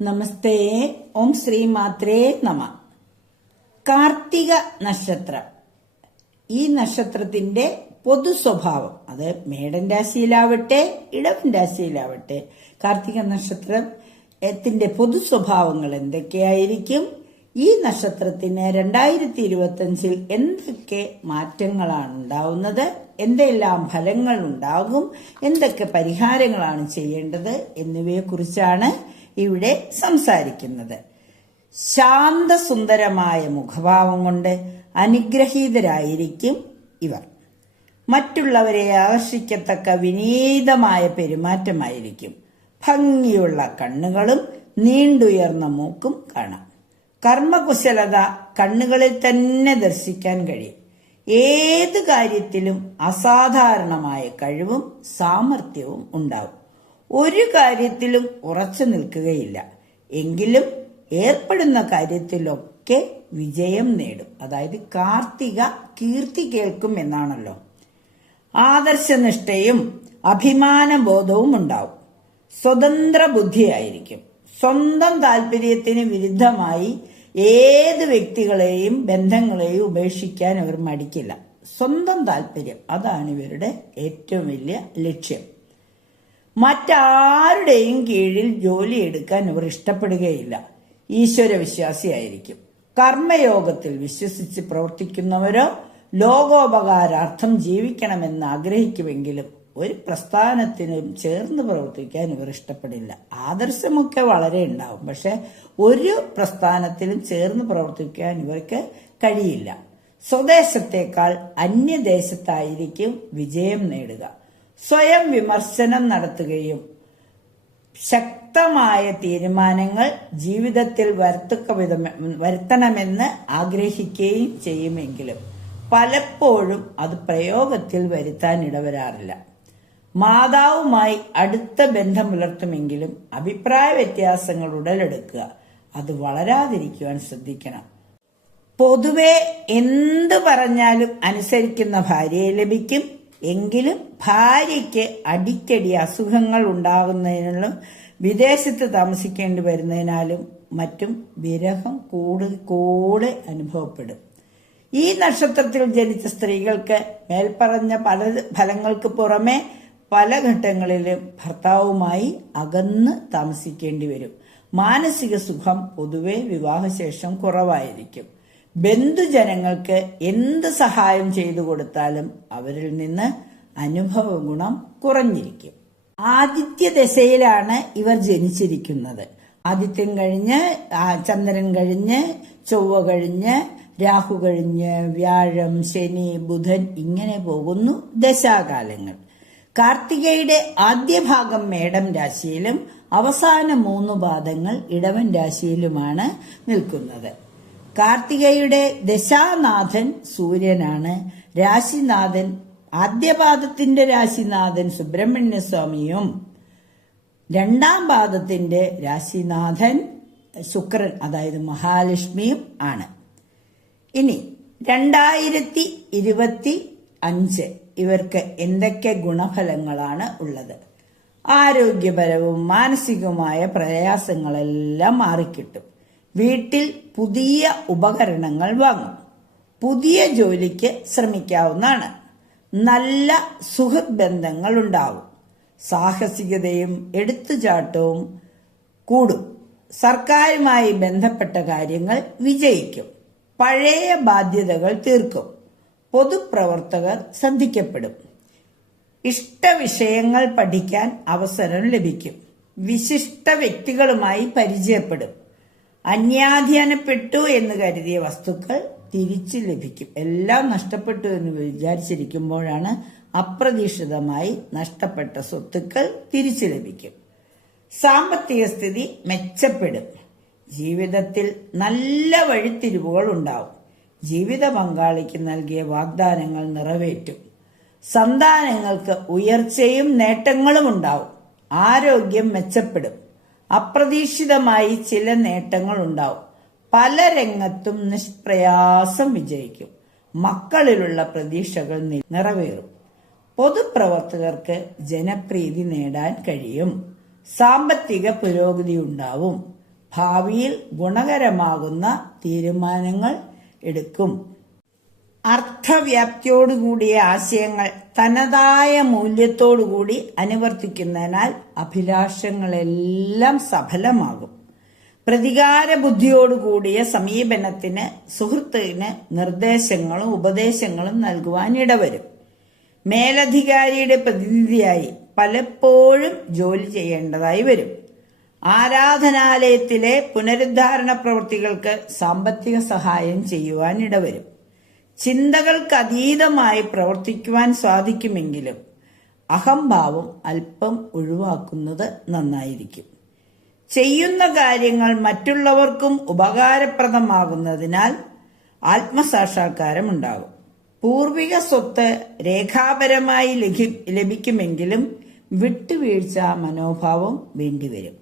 നമസ്തേ. ഓം ശ്രീ മാത്രേ നമ. കാർത്തിക നക്ഷത്രം. ഈ നക്ഷത്രത്തിന്റെ പൊതു സ്വഭാവം, അത് മേടൻ രാശിയിലാവട്ടെ ഇടവൻ രാശിയിലാവട്ടെ, കാർത്തിക നക്ഷത്രത്തിന്റെ പൊതു സ്വഭാവങ്ങൾ എന്തൊക്കെയായിരിക്കും? ഈ നക്ഷത്രത്തിന് 2025 എന്തൊക്കെ മാറ്റങ്ങളാണ് ഉണ്ടാവുന്നത്? എന്തെല്ലാം ഫലങ്ങൾ ഉണ്ടാകും? എന്തൊക്കെ പരിഹാരങ്ങളാണ് ചെയ്യേണ്ടത്? എന്നിവയെക്കുറിച്ചാണ് ഇവിടെ സംസാരിക്കുന്നത്. ശാന്തസുന്ദരമായ മുഖഭാവം കൊണ്ട് അനുഗ്രഹീതരായിരിക്കും ഇവർ. മറ്റുള്ളവരെ ആകർഷിക്കത്തക്ക വിനീതമായ പെരുമാറ്റമായിരിക്കും. ഭംഗിയുള്ള കണ്ണുകളും നീണ്ടുയർന്ന മൂക്കും കാണാം. കർമ്മകുശലത കണ്ണുകളിൽ തന്നെ ദർശിക്കാൻ കഴിയും. ഏത് കാര്യത്തിലും അസാധാരണമായ കഴിവും സാമർഥ്യവും ഉണ്ടാവും. ഒരു കാര്യത്തിലും ഉറച്ചു നിൽക്കുകയില്ല. എങ്കിലും ഏർപ്പെടുന്ന കാര്യത്തിലൊക്കെ വിജയം നേടും. അതായത് കാർത്തിക കീർത്തി കേൾക്കും എന്നാണല്ലോ. ആദർശനിഷ്ഠയും അഭിമാനബോധവും ഉണ്ടാവും. സ്വതന്ത്ര ബുദ്ധിയായിരിക്കും. സ്വന്തം താല്പര്യത്തിന് വിരുദ്ധമായി ഏത് വ്യക്തികളെയും ബന്ധങ്ങളെയും ഉപേക്ഷിക്കാൻ ഇവർ മടിക്കില്ല. സ്വന്തം താല്പര്യം, അതാണ് ഇവരുടെ ഏറ്റവും വലിയ ലക്ഷ്യം. മറ്റാരുടെയും കീഴിൽ ജോലിയെടുക്കാൻ ഇവർ ഇഷ്ടപ്പെടുകയില്ല. ഈശ്വര വിശ്വാസിയായിരിക്കും. കർമ്മയോഗത്തിൽ വിശ്വസിച്ച് പ്രവർത്തിക്കുന്നവരോ ലോകോപകാരാർത്ഥം ജീവിക്കണമെന്ന് ആഗ്രഹിക്കുമെങ്കിലും ഒരു പ്രസ്ഥാനത്തിനും ചേർന്ന് പ്രവർത്തിക്കാൻ ഇവർ ഇഷ്ടപ്പെടില്ല. ആദർശമൊക്കെ വളരെ ഉണ്ടാവും, പക്ഷെ ഒരു പ്രസ്ഥാനത്തിലും ചേർന്ന് പ്രവർത്തിക്കാൻ ഇവർക്ക് കഴിയില്ല. സ്വദേശത്തേക്കാൾ അന്യദേശത്തായിരിക്കും വിജയം നേടുക. സ്വയം വിമർശനം നടത്തുകയും ശക്തമായ തീരുമാനങ്ങൾ ജീവിതത്തിൽ വരുത്തണമെന്ന് ആഗ്രഹിക്കുകയും ചെയ്യുമെങ്കിലും പലപ്പോഴും അത് പ്രയോഗത്തിൽ വരുത്താൻ ഇടവരാറില്ല. മാതാവുമായി അടുത്ത ബന്ധം പുലർത്തുമെങ്കിലും അഭിപ്രായ വ്യത്യാസങ്ങൾ ഉടലെടുക്കുക. അത് വളരാതിരിക്കുവാൻ ശ്രദ്ധിക്കണം. പൊതുവെ എന്ത് പറഞ്ഞാലും അനുസരിക്കുന്ന ഭാര്യയെ ലഭിക്കും. എങ്കിലും ഭാര്യയ്ക്ക് അടിക്കടി അസുഖങ്ങൾ ഉണ്ടാകുന്നതിനും വിദേശത്ത് താമസിക്കേണ്ടി വരുന്നതിനാലും മറ്റും വിരഹം കൂടെ അനുഭവപ്പെടും. ഈ നക്ഷത്രത്തിൽ ജനിച്ച സ്ത്രീകൾക്ക് മേൽപ്പറഞ്ഞ പല ഫലങ്ങൾക്ക് പുറമെ പല ഘട്ടങ്ങളിലും ഭർത്താവുമായി അകന്ന് താമസിക്കേണ്ടി വരും. മാനസിക സുഖം പൊതുവെ വിവാഹശേഷം കുറവായിരിക്കും. ബന്ധുജനങ്ങൾക്ക് എന്ത് സഹായം ചെയ്തു കൊടുത്താലും അവരിൽ നിന്ന് അനുഭവ ഗുണം കുറഞ്ഞിരിക്കും. ആദിത്യ ദശയിലാണ് ഇവർ ജനിച്ചിരിക്കുന്നത്. ആദിത്യൻ കഴിഞ്ഞ് ചന്ദ്രൻ കഴിഞ്ഞ് ചൊവ്വ കഴിഞ്ഞ് രാഹു കഴിഞ്ഞ് വ്യാഴം ശനി ബുധൻ ഇങ്ങനെ പോകുന്നു ദശാകാലങ്ങൾ. കാർത്തികയുടെ ആദ്യ ഭാഗം മേടം രാശിയിലും അവസാന 3 പാദങ്ങൾ ഇടവൻ രാശിയിലുമാണ് നിൽക്കുന്നത്. കാർത്തികയുടെ ദശാനാഥൻ സൂര്യനാണ്. രാശിനാഥൻ ആദ്യപാദത്തിന്റെ രാശിനാഥൻ സുബ്രഹ്മണ്യസ്വാമിയും 2ാം പാദത്തിന്റെ രാശിനാഥൻ ശുക്രൻ, അതായത് മഹാലക്ഷ്മിയും ആണ്. ഇനി 2025 ഇവർക്ക് എന്തൊക്കെ ഗുണഫലങ്ങളാണ് ഉള്ളത്? ആരോഗ്യപരവും മാനസികവുമായ പ്രയാസങ്ങളെല്ലാം മാറിക്കിട്ടും. വീട്ടിൽ പുതിയ ഉപകരണങ്ങൾ വാങ്ങും. പുതിയ ജോലിക്ക് ശ്രമിക്കാവുന്നതാണ്. നല്ല സുഹൃത്ത് ബന്ധങ്ങൾ ഉണ്ടാവും. സാഹസികതയും എടുത്തുചാട്ടവും കൂടും. സർക്കാരുമായി ബന്ധപ്പെട്ട കാര്യങ്ങൾ വിജയിക്കും. പഴയ ബാധ്യതകൾ തീർക്കും. പൊതുപ്രവർത്തകർ ശ്രദ്ധിക്കപ്പെടും. ഇഷ്ടവിഷയങ്ങൾ പഠിക്കാൻ അവസരം ലഭിക്കും. വിശിഷ്ട വ്യക്തികളുമായി പരിചയപ്പെടും. അന്യാധീനപ്പെട്ടു എന്ന് കരുതിയ വസ്തുക്കൾ തിരിച്ചു ലഭിക്കും. എല്ലാം നഷ്ടപ്പെട്ടു എന്ന് വിചാരിച്ചിരിക്കുമ്പോഴാണ് അപ്രതീക്ഷിതമായി നഷ്ടപ്പെട്ട സ്വത്തുക്കൾ തിരിച്ചു ലഭിക്കും. സാമ്പത്തിക സ്ഥിതി മെച്ചപ്പെടും. ജീവിതത്തിൽ നല്ല വഴിത്തിരിവുകൾ ഉണ്ടാവും. ജീവിത പങ്കാളിക്ക് നൽകിയ വാഗ്ദാനങ്ങൾ നിറവേറ്റും. സന്താനങ്ങൾക്ക് ഉയർച്ചയും നേട്ടങ്ങളും ഉണ്ടാവും. ആരോഗ്യം മെച്ചപ്പെടും. അപ്രതീക്ഷിതമായി ചില നേട്ടങ്ങൾ ഉണ്ടാവും. പല രംഗത്തും നിഷ്പ്രയാസം വിജയിക്കും. മക്കളിലുള്ള പ്രതീക്ഷകൾ നിറവേറും. പൊതുപ്രവർത്തകർക്ക് ജനപ്രീതി നേടാൻ കഴിയും. സാമ്പത്തിക പുരോഗതി ഉണ്ടാവും. ഭാവിയിൽ ഗുണകരമാകുന്ന തീരുമാനങ്ങൾ എടുക്കും. അർത്ഥവ്യാപ്തിയോടുകൂടിയ ആശയങ്ങൾ തനതായ മൂല്യത്തോടുകൂടി അനുവർത്തിക്കുന്നതിനാൽ അഭിലാഷങ്ങളെല്ലാം സഫലമാകും. പ്രതികാര ബുദ്ധിയോടുകൂടിയ സമീപനത്തിന് സുഹൃത്തിന് നിർദ്ദേശങ്ങളും ഉപദേശങ്ങളും നൽകുവാൻ ഇടവരും. മേലധികാരിയുടെ പ്രതിനിധിയായി പലപ്പോഴും ജോലി ചെയ്യേണ്ടതായി വരും. ആരാധനാലയത്തിലെ പുനരുദ്ധാരണ പ്രവൃത്തികൾക്ക് സാമ്പത്തിക സഹായം ചെയ്യുവാൻ ഇടവരും. ചിന്തകൾക്ക് അതീതമായി പ്രവർത്തിക്കുവാൻ സാധിക്കുമെങ്കിലും അഹംഭാവം അല്പം ഒഴിവാക്കുന്നത് നന്നായിരിക്കും. ചെയ്യുന്ന കാര്യങ്ങൾ മറ്റുള്ളവർക്കും ഉപകാരപ്രദമാകുന്നതിനാൽ ആത്മസാക്ഷാത്കാരമുണ്ടാകും. പൂർവിക സ്വത്ത് രേഖാപരമായി ലഭിക്കുമെങ്കിലും വിട്ടുവീഴ്ച മനോഭാവം വേണ്ടിവരും.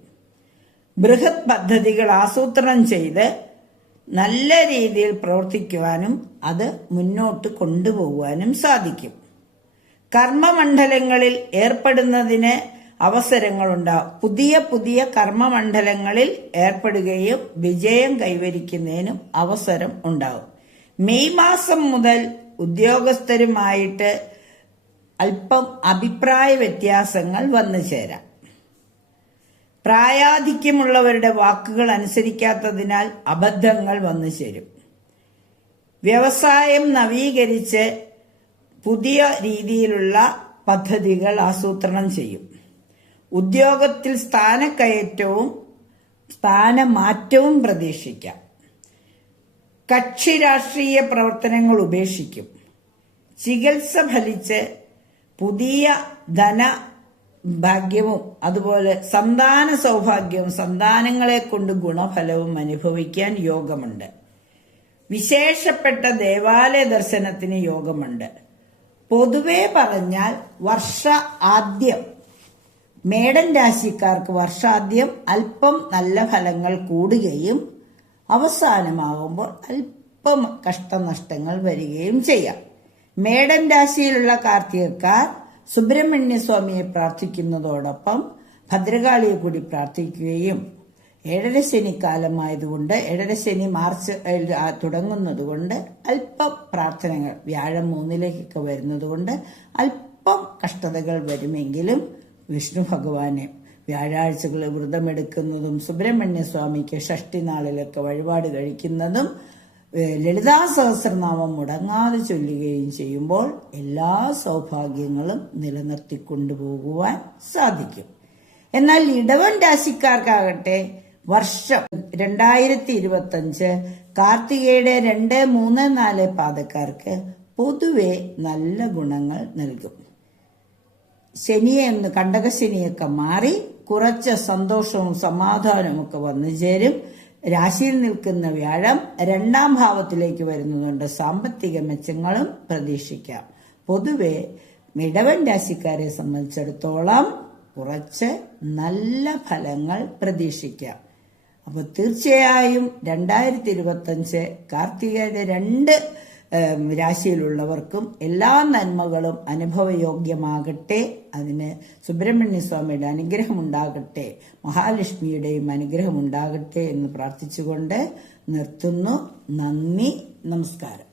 ബൃഹത് പദ്ധതികൾ ആസൂത്രണം ചെയ്ത് നല്ല രീതിയിൽ പ്രവർത്തിക്കുവാനും അത് മുന്നോട്ട് കൊണ്ടുപോകുവാനും സാധിക്കും. കർമ്മമണ്ഡലങ്ങളിൽ ഏർപ്പെടുന്നതിന് അവസരങ്ങളുണ്ടാവും. പുതിയ കർമ്മമണ്ഡലങ്ങളിൽ ഏർപ്പെടുകയും വിജയം കൈവരിക്കുന്നതിനും അവസരം ഉണ്ടാവും. മെയ് മാസം മുതൽ ഉദ്യോഗസ്ഥരുമായിട്ട് അല്പം അഭിപ്രായ വ്യത്യാസങ്ങൾ വന്നു ചേരാം. പ്രായാധിക്യമുള്ളവരുടെ വാക്കുകൾ അനുസരിക്കാത്തതിനാൽ അബദ്ധങ്ങൾ വന്നു ചേരും. വ്യവസായം നവീകരിച്ച് പുതിയ രീതിയിലുള്ള പദ്ധതികൾ ആസൂത്രണം ചെയ്യും. ഉദ്യോഗത്തിൽ സ്ഥാനക്കയറ്റവും സ്ഥാനമാറ്റവും പ്രതീക്ഷിക്കാം. കക്ഷി രാഷ്ട്രീയ പ്രവർത്തനങ്ങൾ ഉപേക്ഷിക്കും. ചികിത്സ ഫലിച്ച് പുതിയ ധനഭാഗ്യവും അതുപോലെ സന്താന സൗഭാഗ്യവും സന്താനങ്ങളെ കൊണ്ട് ഗുണഫലവും അനുഭവിക്കാൻ യോഗമുണ്ട്. വിശേഷപ്പെട്ട ദേവാലയ ദർശനത്തിന് യോഗമുണ്ട്. പൊതുവെ പറഞ്ഞാൽ ആദ്യം മേടൻ രാശിക്കാർക്ക് വർഷാദ്യം അല്പം നല്ല ഫലങ്ങൾ കൂടുകയും അവസാനമാകുമ്പോൾ അല്പം കഷ്ടനഷ്ടങ്ങൾ വരികയും ചെയ്യാം. മേടൻ രാശിയിലുള്ള കാർത്തികക്കാർ സുബ്രഹ്മണ്യ സ്വാമിയെ പ്രാർത്ഥിക്കുന്നതോടൊപ്പം ഭദ്രകാളിയെ കൂടി പ്രാർത്ഥിക്കുകയും 7 ശനി കാലമായതുകൊണ്ട് 7 ശനി മാർച്ച് തുടങ്ങുന്നതുകൊണ്ട് അല്പം പ്രാർത്ഥനകൾ വ്യാഴം 3-ലേക്കൊക്കെ വരുന്നതുകൊണ്ട് അല്പം കഷ്ടതകൾ വരുമെങ്കിലും വിഷ്ണു ഭഗവാനെ വ്യാഴാഴ്ചകളിൽ വ്രതമെടുക്കുന്നതും സുബ്രഹ്മണ്യ സ്വാമിക്ക് ഷഷ്ടി നാളിലൊക്കെ വഴിപാട് കഴിക്കുന്നതും ലളിതാ സഹസ്രനാമം മുടങ്ങാതെ ചൊല്ലുകയും ചെയ്യുമ്പോൾ എല്ലാ സൗഭാഗ്യങ്ങളും നിലനിർത്തിക്കൊണ്ടുപോകുവാൻ സാധിക്കും. എന്നാൽ ഇടവൻ രാശിക്കാർക്കാകട്ടെ വർഷം 2025 കാർത്തികയുടെ 2, 3, 4 പാദക്കാർക്ക് പൊതുവെ നല്ല ഗുണങ്ങൾ നൽകും. ശനിയെന്ന് കണ്ടകശനിയൊക്കെ മാറി കുറച്ച് സന്തോഷവും സമാധാനവും ഒക്കെ വന്നു ചേരും. രാശിയിൽ നിൽക്കുന്ന വ്യാഴം 2ാം ഭാവത്തിലേക്ക് വരുന്നതുകൊണ്ട് സാമ്പത്തിക മെച്ചങ്ങളും പ്രതീക്ഷിക്കാം. പൊതുവെ ഇടവൻ രാശിക്കാരെ സംബന്ധിച്ചിടത്തോളം കുറച്ച് നല്ല ഫലങ്ങൾ പ്രതീക്ഷിക്കാം. അപ്പോൾ തീർച്ചയായും 2025 കാർത്തികയുടെ 2 രാശിയിലുള്ളവർക്കും എല്ലാ നന്മകളും അനുഭവയോഗ്യമാകട്ടെ. അതിന് സുബ്രഹ്മണ്യ സ്വാമിയുടെ അനുഗ്രഹം ഉണ്ടാകട്ടെ, മഹാലക്ഷ്മിയുടെയും അനുഗ്രഹം ഉണ്ടാകട്ടെ എന്ന് പ്രാർത്ഥിച്ചുകൊണ്ട് നിർത്തുന്നു. നന്ദി, നമസ്കാരം.